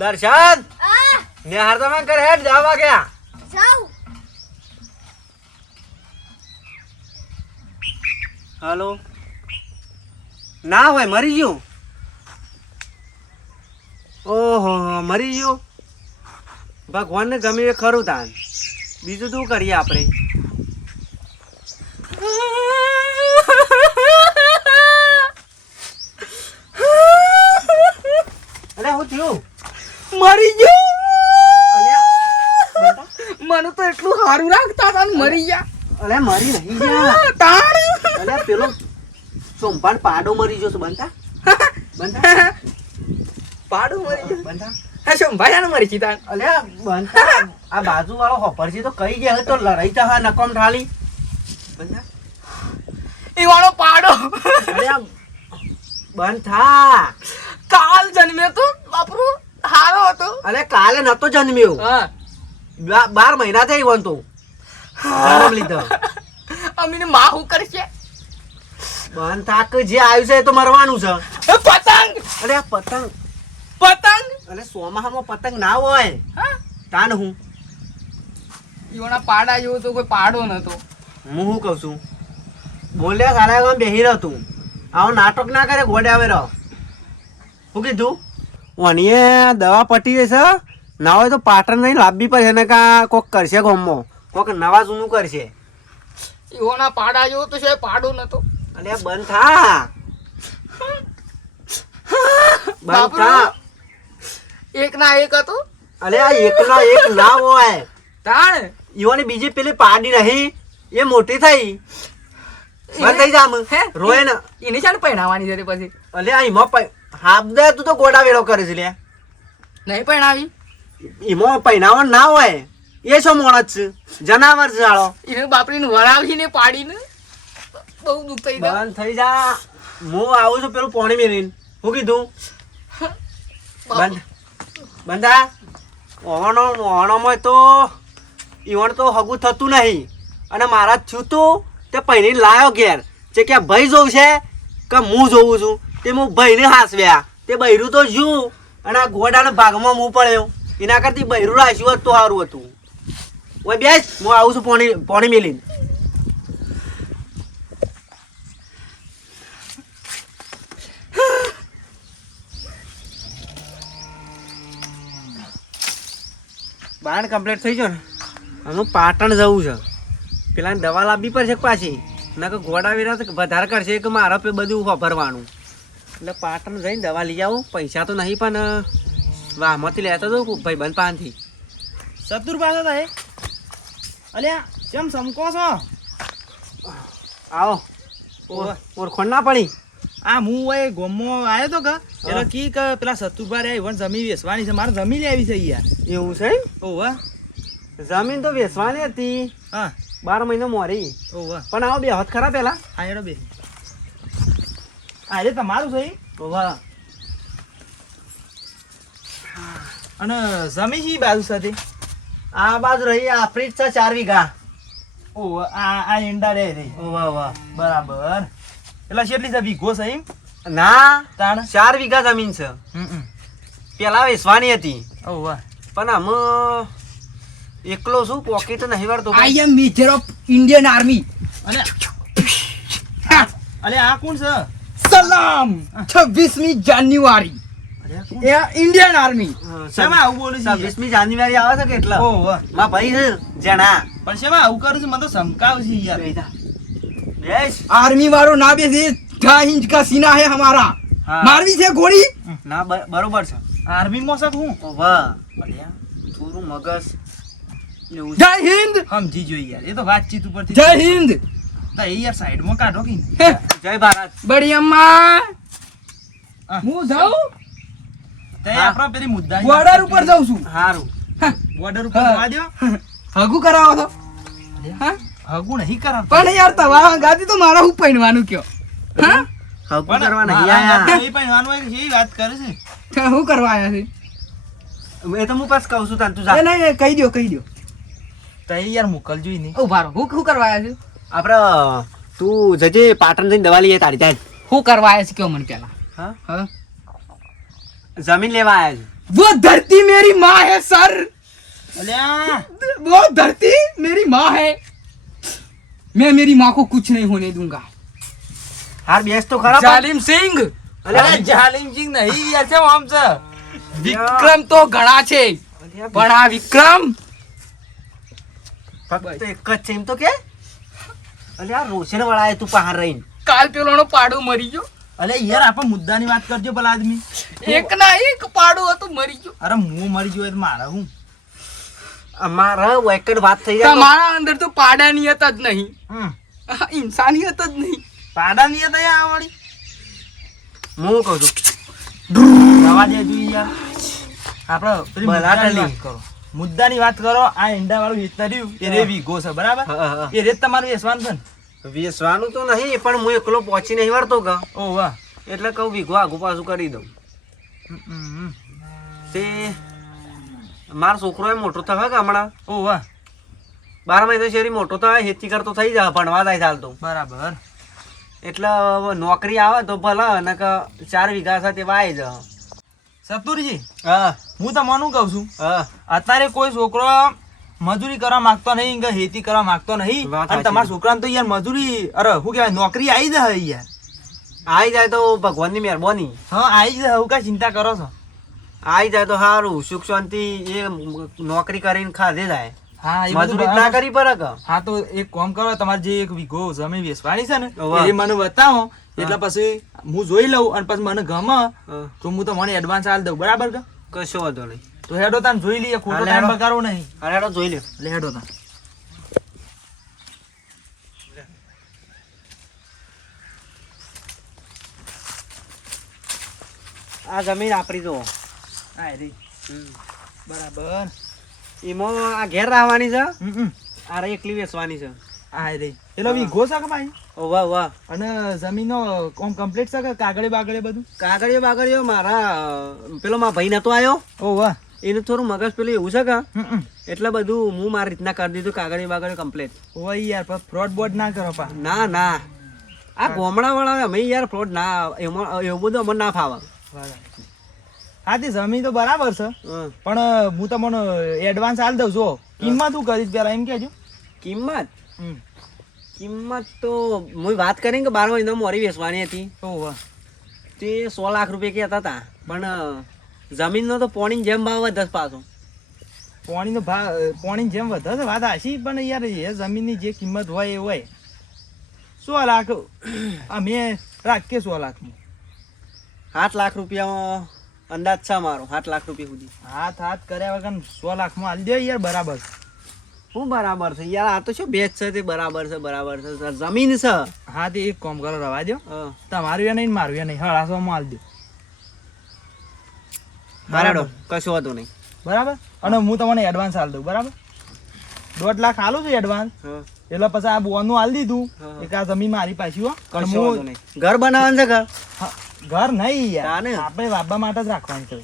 દર્શન ને હારદમાં કર હેડ જવા ગયા જાવ હાલો ના હોય મરી ગયો ઓહો મરી ગયો ભગવાનને ગમે એ ખરું તાન બીજું શું કરીએ આપણે અરે હું થયું મરી ગયો અલ્યા મને તો એટલું સારું રાખતા હતા ને મરી ગયા અરે મરી નહીં ગયા તાણ અલ્યા પેલો સોમપાન પાડો મરી ગયો છે બનતા પાડું મરી ગયું બનતા હા શંભાઈ ને મરી ગઈ તાણ અલ્યા બનતા આ બાજુ વાળો હોપરજી તો કઈ ગયા તો લડાઈ તો હા નકોમ ઠાલી બનતા એ વાળો પાડો અલ્યા બનતા કાલ જન્મ્યો તો બાપરો હારો હતો અરે કાલે નતો જન્મ્યો હા 12 મહિના થઈ વન તો જન્મ લીધો અમીને માં હું કરશે બન થાક જે આવ્યું છે એ તો મરવાનું છે પતંગ અરે આ પતંગ પતંગ અરે સોમાહામાં પતંગ ના હોય હા તાન હું ઈવાના પાડા જેવો તો કોઈ પાડો નતો હું શું કહું છું બોલ્યા સારા બેહી રહ્યો તું આવો નાટક ના કરે ગોડે આવે રહો શું કીધું ઓનીએ દવા પટી જશે ના હોય તો પાટણ નહીં લાવવી પડશે ને કા કોક કરશે ગોમમાં કોક નવા જૂનું કરશે ઈવાના પાડા જેવો તો છે પાડો નતો અરે બંધ થા બંધ થા એક ના એક હતો અરે આ એકના એક ના હોય તાણ ઈવાની બીજી પેલી પાડી નહીં એ મોટી થઈ બંધ થઈ જામ રોય ને એની ચાલ પહેરાવાની છે પછી અલે આ ઈમાં હાબદે તું તો ગોડા વેળો કરે છે લે નહીં પહેરાવી ઈમાં પહેનાવણ ના હોય એ શું મોણસ છે જનાવર છે આળો એને બાપરીને વળાવીને પાડીને બહુ દુઃખ થઈ ગયું બંધ થઈ જા હું આવું છું પેલું પાણી મેળવીને શું કીધું બંધ બંધા ઓવાણોમાં તો ઈવણ તો હગું થતું નહીં અને મારા થયું તું તે પહેરી લાયો ઘેર છે કે ભાઈ જોવું છે કે હું જોઉં છું તે હું ભાઈને હાસવ્યા તે બૈરું તો જું અને આ ઘોડાના ભાગમાં હું પડ્યો એના કરતી બૈરું રાખ્યું હોત તો સારું હતું ઓય બેસ હું આવું છું પાણી મેલીને બાર કમ્પ્લીટ થઈ ગયો ને હવે પાટણ જવું છે પેલા દવા લાવવી પડશે પાછી ના કે ઘોડા વેરા વધારે કરશે કે મારે પે બધું વાપરવાનું એટલે પાટણ જઈને દવા લઈ આવું પૈસા તો નહીં પણ વાહમાંથી લેતો હતો ભાઈબંધ પાસેથી સતુર પાસે થાય અલ્યા કેમ સમકો છો આવો ઓળખોણ ના પડી આ હું એ ગોમમાં આવ્યો તો કે એટલે કી કે પેલા સતુરભા રે ઈવન જમીન વેચવાની છે મારે જમીન લેવી છે યાર એવું છે ઓવા જમીન તો વેચવાની હતી હા 12 મહિનો મોરી ઓવા પણ આવો બે હાથ ખરા પેલા હા એડો બે આ તમારું છે ઓવા અને જમીન છે બાજુ સાથે આ બાજુ રહી આપણી જ છે 4 વીઘા ઓવા આ ઈંડા રે રે ઓવા ઓવા બરાબર એટલે કેટલી છે વીઘો છે એમ ના તાણ 4 વીઘા જમીન છે પેલા વેચવાની હતી ઓવા પણ આમ એકલો છું પોકેટ નહીં વાળતો આઈ એમ મેજર ઓફ ઇન્ડિયન આર્મી અને અલે આ કોણ છે સલામ 26મી જાન્યુઆરી એ ઇન્ડિયન આર્મી શેમાં આવું બોલું છે 26મી જાન્યુઆરી આવે છે કે એટલા ઓહ વાહ માં ભાઈ છે જણા પણ શેમાં આવું કરું છું મને તો સમકાવ છે યાર બેસ आर्मी वालों ना बेचे 2.5 इंच का सीना है हमारा हाँ। मारवी से गोली ના બરોબર છે આર્મી માં સક હું વાહ અલ્યા થોડું મગજ એવું છે. जय हिंद સમજી જોઈ યાર એ તો વાતચીત ઉપરથી जय हिंद તો એ યાર સાઈડ માં કાઢો કે જય ભારત बड़ी अम्मा हाँ। હું જાઉં તે હા. આપણા પેલી મુદ્દા બોર્ડર ઉપર જાઉં છું હારું બોર્ડર ઉપર હા. જવા દો હગું કરાવો તો હા હગું નહીં કરાવ પણ યાર તમારા ગાદી તો મારા હું પહેરવાનું કયો હા હકુ કરવા નહીં આયા એ પણ વાનું હોય કે એ વાત કરે છે તો હું કરવા આયા છે એ તો હું પાસ કહું છું તને તું જા એ નહીં કહી દો તો એ યાર મોકલજો ઈ નહીં ઉભા રહો હું કરવા આયા છું આપણે તું જજે પાટણ જઈને દવા લઈએ તારી ત્યાં હું કરવા આયા છે કયો મને પેલા હા હા જમીન લેવા આવ્યા वो धरती मेरी माँ है सर, અલ્યા वो धरती मेरी माँ है, मैं मेरी माँ को कुछ नहीं होने दूंगा। હાર બેસ તો ખરા પણ. जालिम सिंह, અલ્યા જાલિમ સિંહ નહીં યાર કેમ આમ છે विक्रम तो घड़ा छे, અલ્યા, પણ આ વિક્રમ ફક્ત એક જ છે એમ તો કે અલ્યા રોશન વાળા તું પહાડ રહીને કાલ પેલોનો પાડો મરી ગયો, અલ્યા યાર આપણે મુદ્દાની વાત કરજો પેલા આદમી એક ના એક પાડો હતો મરી ગયો. અરે હું મરી ગયો તો મારા હું અમારા વેકડ વાત થઈ જાય તો તમારા અંદર તો પાડાનિયત જ નહીં, હમ ઇન્સાનિયત જ નહીં. પાડા ની હતા યાર વાળી હું કહું છું રવા દે તું યાર આપણે પેલી બલાટલી. મુદ્દાની વાત કરો, મુદ્દાની વાત કરો. આ ઈંડા વાળું વેચતા રહ્યું એ રે વીઘો છે બરાબર, હા, હા. એ રેત તમારું વેચવાનું છે ને? વેસવાનું તો નહીં પણ હું એકલો પહોંચી નહીં વળતો કે ઓ વાહ એટલે કહું વીઘો આગુ પાછું કરી દઉં. તે મારો છોકરો એ મોટો થયો કે હમણાં ઓ વાહ 12 મહિના શેરી મોટો થાય ખેતી કરતો થઈ જાય ભણવા જાય ચાલતો બરાબર. એટલે હવે નોકરી આવે તો ભલે અને કે 4 વીઘા સાથે વાય જ. સતુરજી હા હું તમને કહું છું હા અત્યારે કોઈ છોકરો મજૂરી કરવા માંગતો નહીં કે ખેતી કરવા માંગતો નહીં, વાત અને સાચી. તમારા છોકરાને તો યાર મજૂરી અરે શું કહેવાય નોકરી આવી જાય યાર. આવી જાય તો ભગવાનની મહેરબાની. હા આવી જાય, હું કઈ ચિંતા કરો છો? આવી જાય તો સારું સુખ શાંતિ એ નોકરી કરીને ખાધે જાય. હા એ બધું મજૂરી ના બરાબર. કરી પડે કે હા તો એક કામ કરો, તમારે જે એક વીઘો જમીન વેચવાની છે ને વાહ. એ મને બતાવો એટલે પછી હું જોઈ લઉં અને પછી મને ગમે હા. તો હું તમને એડવાન્સ આલ દઉં બરાબર કે? કશો વાંધો નહીં. તો હેડો તાન જોઈ લઈએ, ખોટો હા, ટાઈમ લેડો. બગાડવો નહીં. અરે હેડો જોઈ લે. એટલે હેડો તાન. આ જમીન આપણી જો આ રી બરાબર. એમાં આ ઘેર રાખવાની છે, હમ આ રહી એકલી વેચવાની છે. આ રી પેલો વીઘો છે કે ભાઈ? ઓ વાહ વાહ. અને જમીનનો કોમ કમ્પ્લીટ છે કે કાગળે બાગળે બધું? કાગળિયો બાગળિયો મારા પેલો મારા ભાઈ નતો આવ્યો ઓ વાહ. એનું થોડું મગજ પેલું એવું છે કે હમ એટલે બધું હું મારી રીતના કરી દીધું કાગળિયો બાગળિયો કમ્પ્લીટ. ઓય યાર પણ ફ્રોડ બોર્ડ ના કરો પા. ના ના આ ગોમડા વાળા અમે યાર ફ્રોડ ના એમાં એવું બધું અમને ના ફાવે. હા તે જમીન તો બરાબર છે હં. પણ હું તમને એડવાન્સ આલ દઉં છું. કિંમત શું કરીશ પેલા એમ કેજો. કિંમત હમ કિંમત તો હું વાત કરી કે 12 મહિના મોરી વેચવાની હતી ઓ વાહ. તે 100 લાખ રૂપિયા કહેતા હતા પણ જમીનનો તો પોણીની જેમ ભાવ વધે છે પાછો. પાણીનો ભાવ પાણીની જેમ વધે છે વાત હાચી, પણ યાર એ જમીનની જે કિંમત હોય એ હોય. 100 લાખ અમે રાખીએ 100 લાખમાં. 7 લાખ રૂપિયામાં અંદાજ છે મારો. 7 લાખ રૂપિયા સુધી. હાથ હાથ કર્યા વગર 100 લાખમાં આલી દે યાર બરાબર. શું બરાબર છે યાર? આ તો શું બેચ છે તે બરાબર છે બરાબર છે જમીન છે. હા તે એક કામ કરો રવા દો, હં. તમારું યા નહીં ને મારું યા નહીં, 850 આલી દો બરાબર કશું વાંધો નહીં. બરાબર. અને હું તમને એડવાન્સ આલ દઉં બરાબર. 1.5 લાખ આલું છું એડવાન્સ, હં. એટલે પછી આ બોનું આલ દીધું. હા. એક આ જમીન મારી પાછી હો. અને કશો વાંધો હું નહીં. ઘર બનાવવાનું છે ઘર? હા, ઘર નહીં યાર, તાને? આપણે વાબા માટે જ રાખવાનું છે.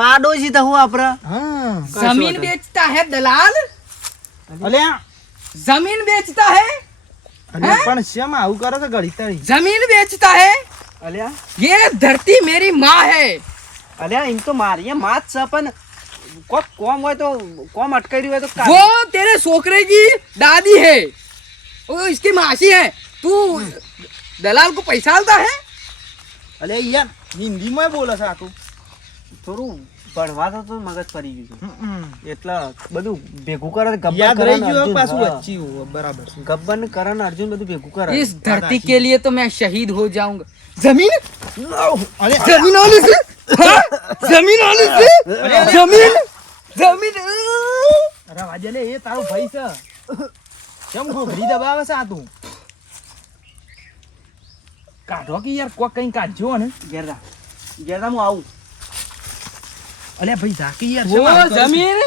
પાડોશી તો હું આપડે. હા जमीन बेचता है दलाल, અલ્યા जमीन बेचता है, અલ્યા પણ શેમ આવું કરે છે ઘડી તળી? जमीन बेचता है, અલ્યા ये धरती मेरी माँ है. અલ્યા એમ તો મારી માત છે પણ કોક કોમ હોય તો કોમ અટકાઈ રહ્યું હોય તો वो तेरे छोकरे की दादी है, वो इसकी मासी है. तू दलाल को पैसा डालता है? અલ્યા યાર હિન્દીમાં બોલે છે આ તો. થોડું ભણવા તો મગજ ફરી ગયું છે. હમ. એટલે બધું ભેગું કરે યાદ રહી ગયું અર્જુન. પાછું હા. વચ્ચી બરાબર છે. ગબ્બર ને કરણ અર્જુન બધું ભેગું કરે. इस धरती के लिए तो मैं शहीद हो जाऊंगा. जमीन અલ્યા जमीन वाले से, हाँ? जमीन वाले से, जमीन जमीन. અરે વાજે લે એ તારો ભાઈ છે, કેમ ઘોઘરી દબાવે છે આ તું? કાઢો કે યાર કોક કઈ કાઢજો ને. ઘેરદા ઘેરદા હું આવું. અલ્યા ભાઈ ઝાકી યાર वो શેમ આવું કરે છે? जमीन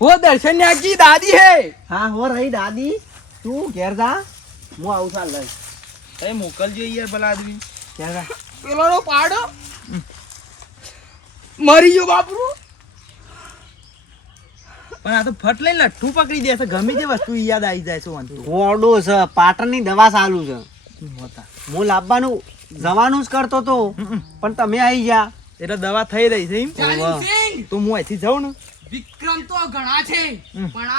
वो दर्शन्या की दादी है. હા હો રહી દાદી તું ઘેરદા હું આવું ચાલ લઈ એ મોકલજો યાર પેલા આદમી. ઘેરદા. પેલો પાડો મરી ગયો બાપુ. પણ આ તો ફટ લઈને લઠ્ઠું પકડી દે છે, ગમે તે વસ્તુ યાદ આવી જાય છે વાંધો. ગોડો છે પાટણની દવા ચાલુ છે. મોટા હું લાવવાનું જવાનું જ કરતો તો પણ તમે આવી ગયા. એટલે દવા થઈ રહી છે એમ. જાલિમ સિંહ, નહીં. તો હું અહીંથી જાઉં ને વિક્રમ તો ઘણા છે હમ. પણ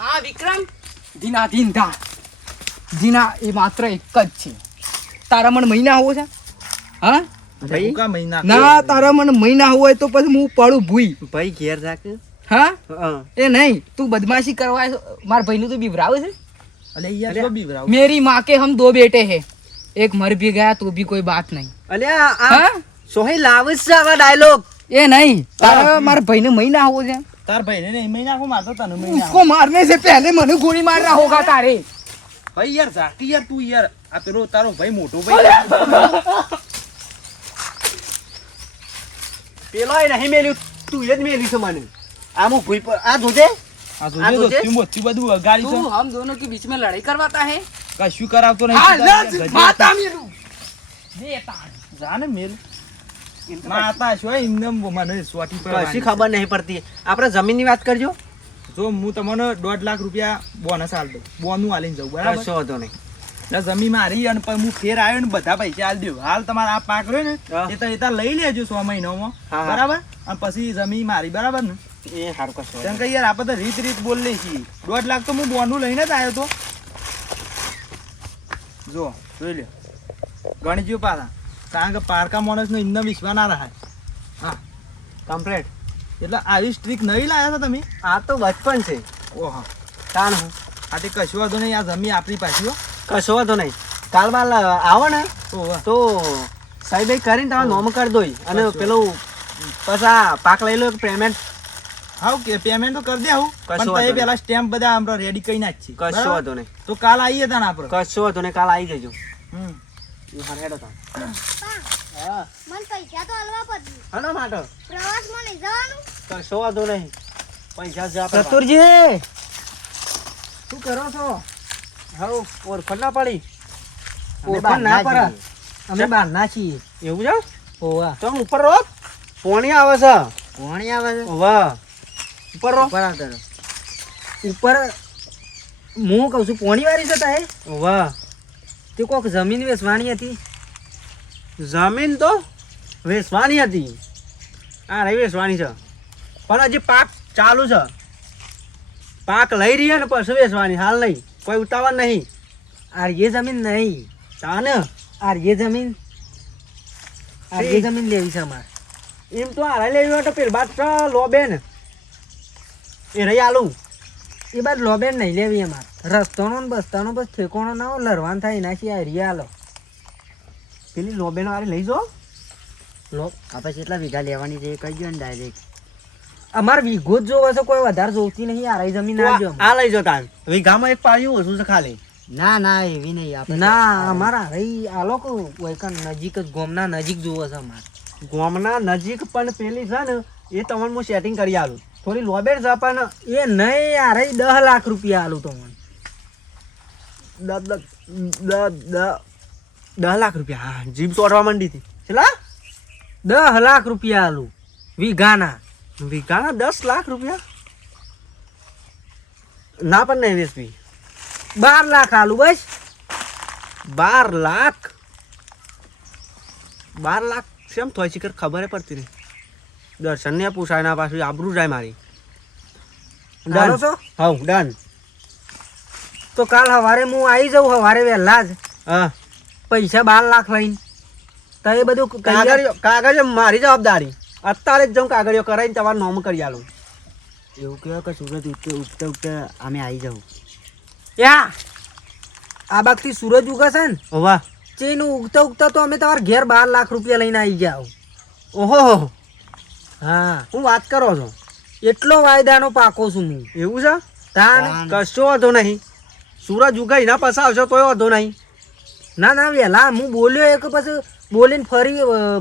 આ વિક્રમ ધીનાધીન થા. જીના એ માત્ર એક જ છે. તારા મને મહિના હોવો છે હા ભાઈ ટૂંકા મહિના ના તારા મને મહિના હોય તો પછી હું પડું ભૂઈ ભાઈ ઘેર રાખ હા હા એ નહીં તું બદમાशी करवा मार भाई तो बिवरावे से અલે યાર અલ્યા. તો બીવરાવ मेरी माँ के हम 2 बेटे हैं एक मर भी गया तो भी कोई बात नहीं અલ્યા આ हाँ સોહી લાવે છે આવા ડાયલોગ ये नहीं तारा मार भाई ने महीना हो जाए તાર ભાઈને નહીં મહિના કો મારતો તને મહિના उसको मारने से पहले मनु गोली मारना होगा तारे ભાઈ યાર ઝાકી યાર તું યાર આ પેલો તારો ભાઈ મોટો ભાઈ પેલો નહીં મેલ્યું તું એ જ મેલ્યું છે મને આમ હું ભૂઈ પર આ જોજે આ તો આ જો તો છે? મોટી બધું અગાડી तू છે हम दोनों के बीच में लड़ाई करवाता है કશું કરાવતો નહીં हाँ તું તારી लज ગધી माता मेरू देता જાને મેલ માતા શું એમને મને સોટી પર કશી ખબર નહીં પડતી આપણે જમીનની વાત કરજો જો હું તમને 1.5 લાખ રૂપિયા બોનસ આલ દઉં બોનું આલીને જાઉં બરાબર કશો વાંધો નહીં એટલે જમીન મારી અને પછી હું ફેર આવ્યો ને બધા પૈસા આલ દઉં હાલ તમારે આ પાક રહ્યો ને હા. એ તો લઈ લેજો 6 મહિનામાં હા, હા. બરાબર અને પછી જમીન મારી બરાબર ને એ સારું કશો કેમ કે યાર આપણે તો રીત બોલ લઈ છીએ 1.5 લાખ તો હું બોનું લઈને જ આવ્યો તો જો જોઈ લે ગણજો પાછા કારણ કે પારકા માણસનો ઇન્દમ વિશ્વાસ ના રહે હા કમ્પ્લીટ એટલે આવી સ્ટ્રીક નહીં લાયા છો તમે આ તો બચપન છે ઓહો તાણ હું આ તે કશું વાંધો નહીં આ જમી આપણી પાછી હો કશો વાંધો નહીં કાલ બાલ આવો ને ઓહો તો સાહેબ કરીને તમે નોમ કરી દો અને કશો. પેલું પાછા પાક લઈ લો પેમેન્ટ હાઉ કે પેમેન્ટ તો કરી દે હું કશો પણ વાંધો તો પેલા સ્ટેમ્પ બધા આપણે રેડી કરી નાખી કશો વાંધો નહીં તો કાલ આવીએ તાણ આપણે કશો વાંધો નહીં કાલ આવી જજો હમ એ હાર હેડો તાણ હા મને પૈસા તો આલવા પડશે હનો માટો પ્રવાસમાં નહીં જવાનું કશો વાંધો નહીં પૈસા જ આપણે चतुरजी શું કરો છો હાઉ ઓળખ ના પડી ઓળખાણ ના પડે. અમે બહાર ના છીએ એવું છે ઓવા તો હું ઉપર રહો પોણી આવે છે કોણી આવે છે વાહ ઉપર રહો ઉપર આવતા રહો. ઉપર હું કહું છું પોણી વાળી જતા હે વાહ તે કોક જમીન વેચવાની હતી જમીન તો વેચવાની હતી આ રહી વેચવાની છે પણ હજી પાક ચાલુ છે પાક લઈ રહી ને પછી વેચવાની હાલ નહીં કોઈ ઉતાવળ નહીં આ ये जमीन नहीं તાને આ ये जमीन આ ये जमीन લેવી છે અમારે એમ તો આ લેવી હોય તો પેલ બાદ લો બેન એ રહી આલું એ બાદ લોબેન નહીં લેવી અમારે રસ્તાનો ને બસ્તાનો બસ ઠેકોણો ના હોય લડવાન થાય એના સિવાય હરિયા આલો પેલી લો બેન વાળી લઈ જાઓ લો આપણે કેટલા વીઘા લેવાની છે એ કહી દો ને ડાયરેક્ટ અમારે વીઘો જ જોવો છે કોઈ વધારે જોવતી નહીં આ રહી જમીન તો આવજો આ લઈ જાઓ તાન વીઘામાં એક પાડ્યું ઓછું છે ખાલી ના ના એવી નહીં આપણે ના અમારા રહી આ લોકો વૈકન નજીક જ ગોમના નજીક જોવો છે અમારે ગામના નજીક પણ પેલી છે ને એ તમને હું સેટિંગ કરી આલું થોડી લોબેર છે પણ એ નહીં આ રહી 10 લાખ રૂપિયા આલું તો મને 10 લાખ રૂપિયા હા જીભ ચોટવા માંડી હતી કેટલા 10 લાખ રૂપિયા આલું વીઘાના વીઘાના 10 લાખ રૂપિયા ના પણ નહીં વેચવી 12 લાખ આલું બસ 12 લાખ 12 લાખ કેમ થોય છે ખબર પડતી નહીં દર્શન ને પૂછાય ના પાછું આબરૂ જાય મારી હાલો છો હા ડન તો કાલ સવારે હું આવી જાઉં સવારે વહેલા જ હા પૈસા 12 લાખ લઈને તો એ બધું કાગળિયો મારી જવાબદારી અત્યારે જ જાઉં કાગળિયો કરાવીને તમારું નોમ કરી આલું એવું કહેવાય કે સૂરજ ઉગતા ઉગતા અમે આવી જાઉં યા આ બાગથી સૂરજ ઉગશે ને વાહ ચેનું ઉગતા ઉગતા તો અમે તમારા ઘેર 12 લાખ રૂપિયા લઈને આવી જાવ ઓહો હા હું વાત કરો છો એટલો વાયદાનો પાકો છું હું એવું છે તાણ કશો વાંધો નહીં સૂરજ ઉગાઈ ના પાછા આવશો તોય વાંધો નહીં ના ના વહેલા હું બોલ્યો એક પછી બોલીને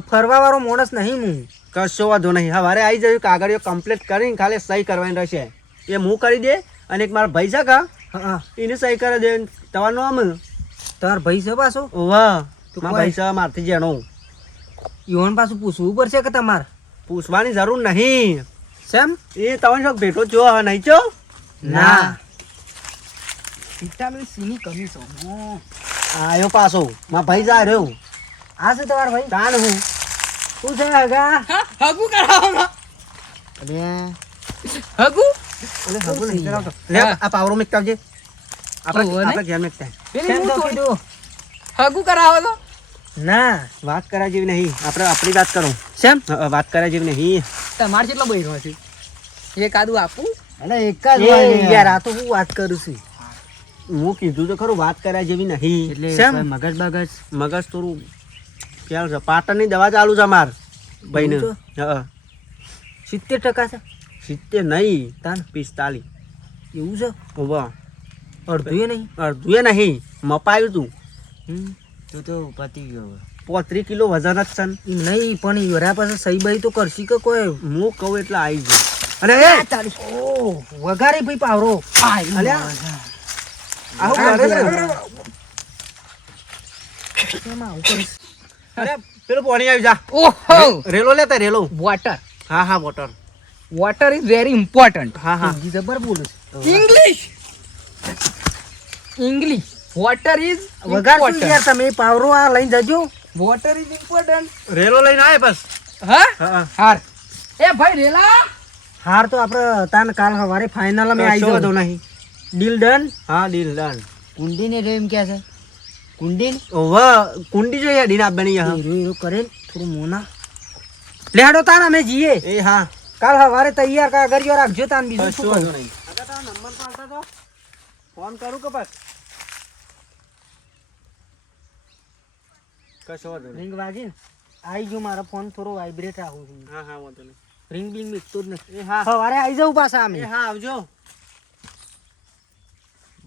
ફરવા વાળો માણસ નહીં હું કશો વાંધો નહીં સવારે આવી જયું કાગળિયો કમ્પ્લીટ કરીને ખાલી સહી કરવાની રહેશે એ હું કરી દે અને એક મારા ભાઈ છે કા હા એને સહી કરી દે તમારું નામ તાર ભાઈ છે પાછો વાહ તો મારા કોઈ- ભાઈ છે મારથી જેનો ઈવન પાછું પૂછવું પડશે કે તમારે પૂછવાની જરૂર નહીં સેમ એ તમે શોખ ભેટો જો હવે નહીં છો ના વિટામિન સી ની કમી છે આયો પાછો મારા ભાઈ જા રહ્યો આ છે તમારો ભાઈ તાણ હું શું છે હગા હગુ કરાવવાનો અલ્યા હગુ અલે હગું નહીં કરાવતો લે આ પાવરો મેકતા આવજે આપણે ઓહો, આપણે ઘેર મેકતા પેલી હું થોડી હગુ કરાવો તો ના વાત કરા જેવી નહીં આપણે આપણી વાત કરો શેમ વાત કરા જેવી નહીં તમારે કેટલો બૈરો છે એક આદુ આપું અલે એક જ યાર આ તો હું વાત કરું છું હું કીધું તો ખરું વાત કર્યા જેવી નહીં એટલે શેમ મગજ મગજ થોડું ખ્યાલ છે પાટણની દવા ચાલુ છે માર ભાઈને હા 70% છે 70 નહીં તાન 45 એવું છે ઓવા અડધું નહીં મપાયું તું તો પતી ગયો હવે. 35 કિલો વજન જ છે ને. નહીં પણ યોરા પાસે સહી બહી તો કરશી કે કોઈ હું કહું એટલે આવી જાય અને એ ઓ વઘારે ભાઈ પાવરો અલ્યા આવું કરે છે? કેમ આવું કરીશ? અરે પેલું પાણી આવી જા ઓહો રેલો લેતા રેલો વોટર હા હા water water is very important હા હા હિન્દી જબર બોલું છું. ઇંગ્લિશ ઇંગ્લિશ વોટર ઇઝ વઘાર શું યાર તમે પાવરો આ લઈને જજો. વોટર ઇઝ ઇમ્પોર્ટન્ટ રેલો લઈને આવે બસ હા હા હાર એ ભાઈ રેલા હાર તો આપણે તાન કાલ સવારે ફાઇનલ અમે આવી કશો જાવ વાંધો નહીં ડીલ ડન. હા ડીલ ડન કુંડી ને રેમ ક્યાં છે કુંડી ઓવા કુંડી જોઈએ ડીન આપવાની હા હીરો કરેલ થોડું મોના લેડો તાન અમે જઈએ એ હા કાલ સવારે તૈયાર કાગળિયો રાખજો તાન બીજું કશો શું વાંધો કહું. નહીં આગળ તારો નંબર પાડતા તો ફોન કરું કે બસ કશો વાંધો નહીં રિંગ વાગી ને આવી જો મારો ફોન થોડો વાઇબ્રેટ રાખું છું. હા હા વાંધો નહીં રિંગ બિંગ મીકતો જ નથી. એ હા સવારે આવી જાઉં પાછા અમે. એ હા આવજો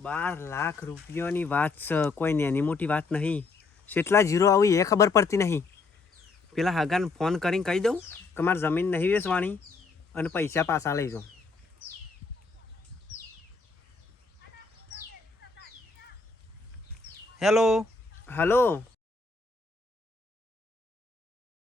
12 લાખ રૂપિયાની વાત છે કોઈ નાની મોટી વાત નહીં કેટલા જીરો આવી એ ખબર પડતી નહીં પેલા હાગાને ફોન કરીને કહી દઉં કે મારે જમીન નહીં વેચવાની અને પૈસા પાછા લઈ જાઉં હેલો હલો